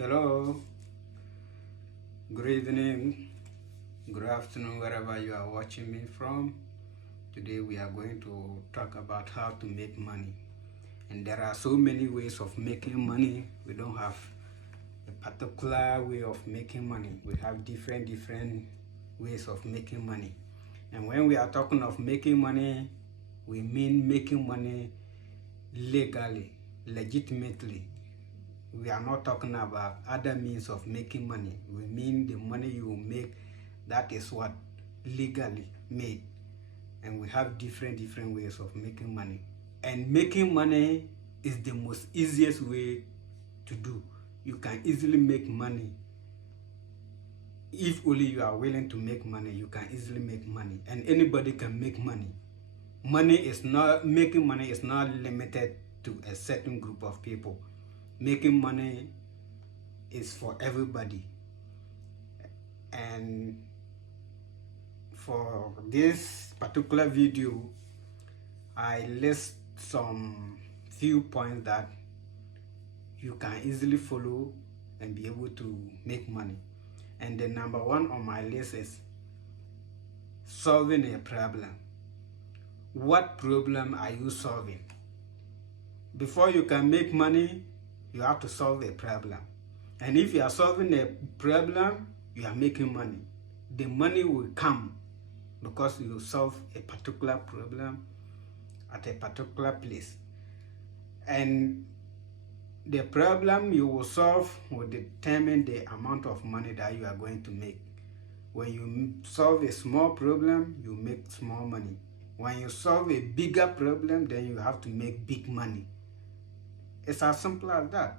Hello, good evening, good afternoon, wherever you are watching me from. Today we are going to talk about how to make money. And there are so many ways of making money. We don't have a particular way of making money. We have different ways of making money. And when we are talking of making money, we mean making money legally, legitimately. We are not talking about other means of making money. We mean the money you will make, that is what legally made. And we have different ways of making money. And making money is the most easiest way to do. You can easily make money. If only you are willing to make money, you can easily make money. And anybody can make money. Making money is not limited to a certain group of people. Making money is for everybody. And for this particular video, I list some few points that you can easily follow and be able to make money. And the number one on my list is solving a problem. What problem are you solving? Before you can make money, you have to solve a problem. And if you are solving a problem, you are making money. The money will come because you solve a particular problem at a particular place. And the problem you will solve will determine the amount of money that you are going to make. When you solve a small problem, you make small money. When you solve a bigger problem, then you have to make big money. It's as simple as that.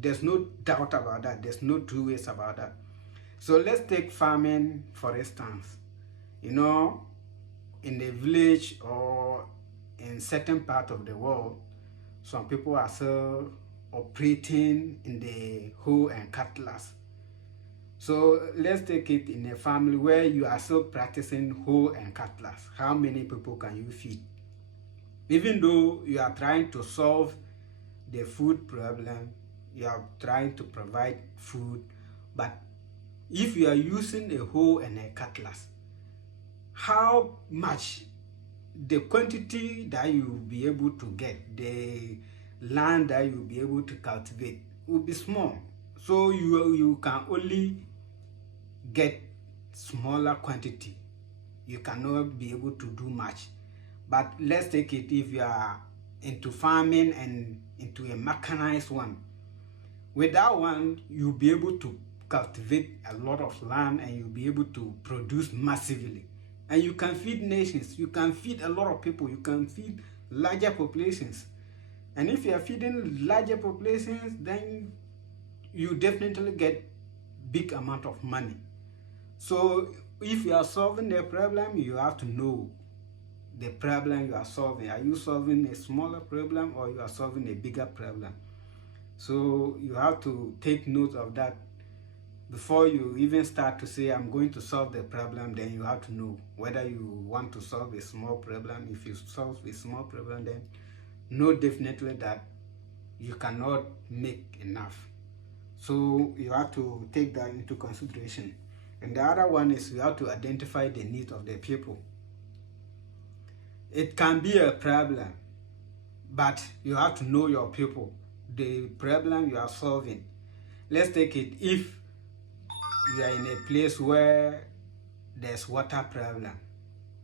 There's no doubt about that. There's no two ways about that. So let's take farming for instance. In the village or in certain part of the world, some people are still operating in the hoe and cutlass. So let's take it in a family where you are still practicing hoe and cutlass. How many people can you feed? Even though you are trying to solve the food problem, you are trying to provide food, but if you are using a hoe and a cutlass, how much the quantity that you will be able to get, the land that you will be able to cultivate will be small. So you can only get smaller quantity. You cannot be able to do much. But let's take it if you are into farming and into a mechanized one. With that one, you'll be able to cultivate a lot of land and you'll be able to produce massively. And you can feed nations, you can feed a lot of people, you can feed larger populations. And if you are feeding larger populations, then you definitely get big amount of money. So if you are solving the problem, you have to know the problem you are solving. Are you solving a smaller problem or you are solving a bigger problem? So you have to take note of that before you even start to say, I'm going to solve the problem. Then you have to know whether you want to solve a small problem. If you solve a small problem, then know definitely that you cannot make enough. So you have to take that into consideration. And the other one is you have to identify the needs of the people. It can be a problem, but you have to know your people, the problem you are solving. Let's take it if you are in a place where there's water problem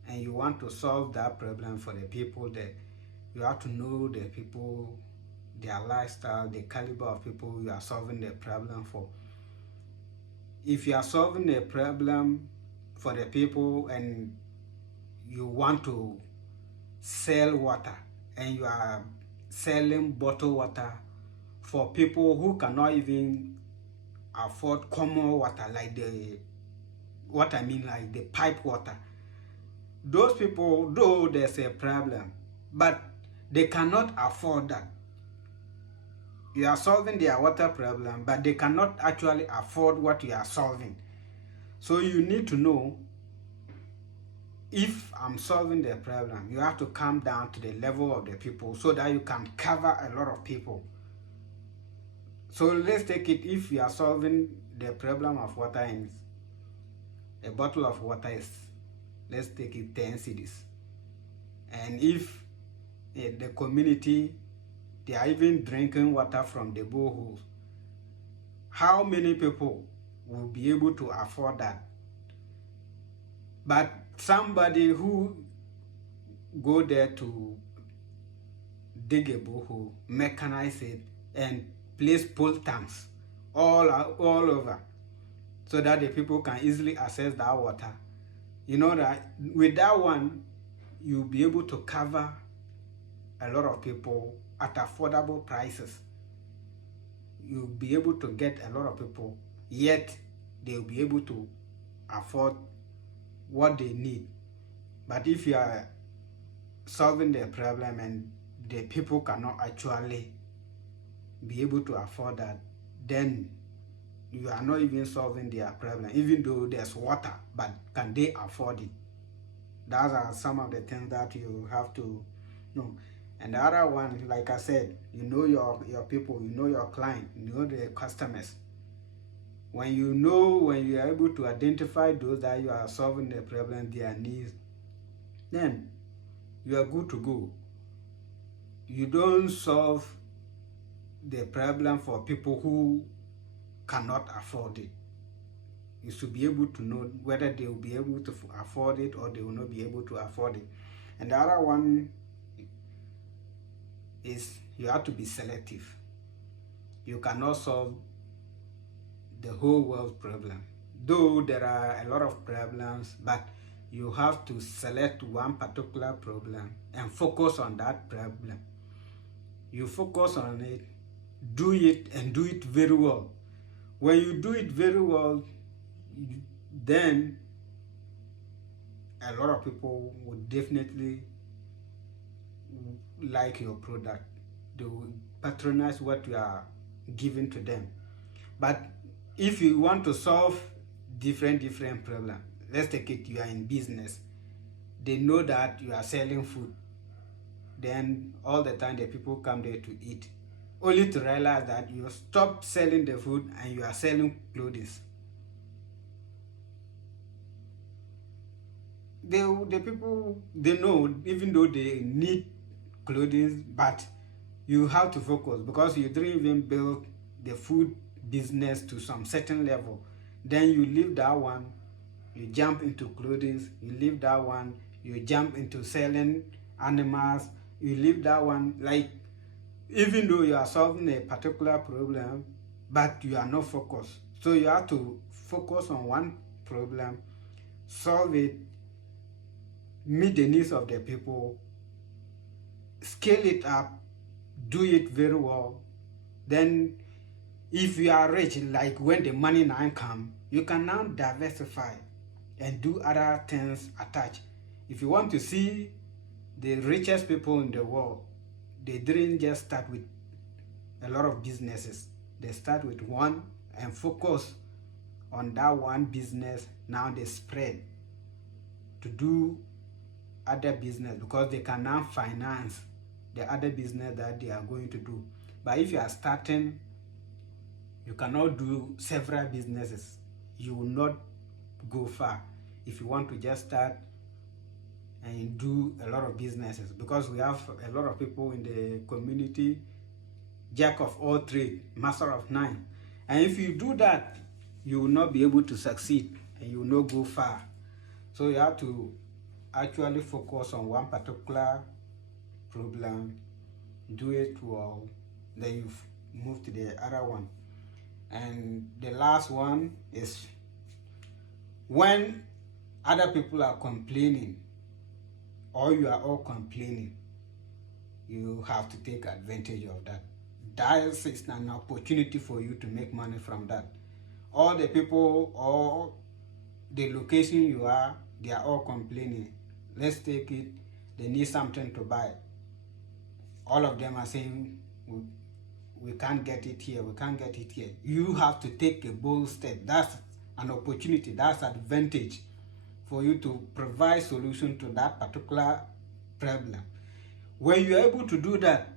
and you want to solve that problem for the people there. You have to know the people, their lifestyle, the caliber of people you are solving the problem for. If you are solving a problem for the people and you want to sell water and you are selling bottled water for people who cannot even afford common water, like the pipe water, those people, though there's a problem, but they cannot afford that. You are solving their water problem, but they cannot actually afford what you are solving. So you need to know, if I'm solving the problem, you have to come down to the level of the people so that you can cover a lot of people. So let's take it, if you are solving the problem of water and a bottle of water is, let's take it 10 cedis. And if the community, they are even drinking water from the boreholes, how many people will be able to afford that? But somebody who go there to dig a borehole, mechanize it, and place pull tanks all over, so that the people can easily access that water. You know that with that one, you'll be able to cover a lot of people at affordable prices. You'll be able to get a lot of people, yet they'll be able to afford what they need. But if you are solving the problem and the people cannot actually be able to afford that, then you are not even solving their problem, even though there's water, but can they afford it? Those are some of the things that you have to know. And the other one, like I said, you know your people, you know your client, you know the customers. When you are able to identify those that you are solving the problem, their needs, then you are good to go. You don't solve the problem for people who cannot afford it. You should be able to know whether they will be able to afford it or they will not be able to afford it. And the other one is you have to be selective. You cannot solve the whole world problem. Though there are a lot of problems, but you have to select one particular problem and focus on that problem. You focus on it, do it, and do it very well. When you do it very well, then a lot of people would definitely like your product. They will patronize what you are giving to them. But if you want to solve different problems, let's take it, you are in business. They know that you are selling food. Then all the time the people come there to eat, only to realize that you stop selling the food and you are selling clothes. The people, they know, even though they need clothing, but you have to focus because you didn't even build the food business to some certain level. Then you leave that one, you jump into clothing. You leave that one, you jump into selling animals. You leave that one, like, even though you are solving a particular problem, but you are not focused. So you have to focus on one problem, solve it, meet the needs of the people, scale it up, do it very well. Then if you are rich, like when the money now come, you can now diversify and do other things attached. If you want to see the richest people in the world, they didn't just start with a lot of businesses. They start with one and focus on that one business. Now they spread to do other business because they can now finance the other business that they are going to do. But if you are starting, you cannot do several businesses. You will not go far if you want to just start and do a lot of businesses, because we have a lot of people in the community, jack of all trades, master of none. And if you do that, you will not be able to succeed and you will not go far. So you have to actually focus on one particular problem, do it well, then you move to the other one. And the last one is when other people are complaining or you are all complaining, you have to take advantage of that. That is an opportunity for you to make money from that. All the people or the location you are, they are all complaining. Let's take it, they need something to buy. All of them are saying, we can't get it here, we can't get it here. You have to take a bold step. That's an opportunity, that's advantage for you to provide solution to that particular problem. When you're able to do that,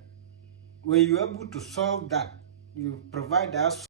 when you're able to solve that, you provide us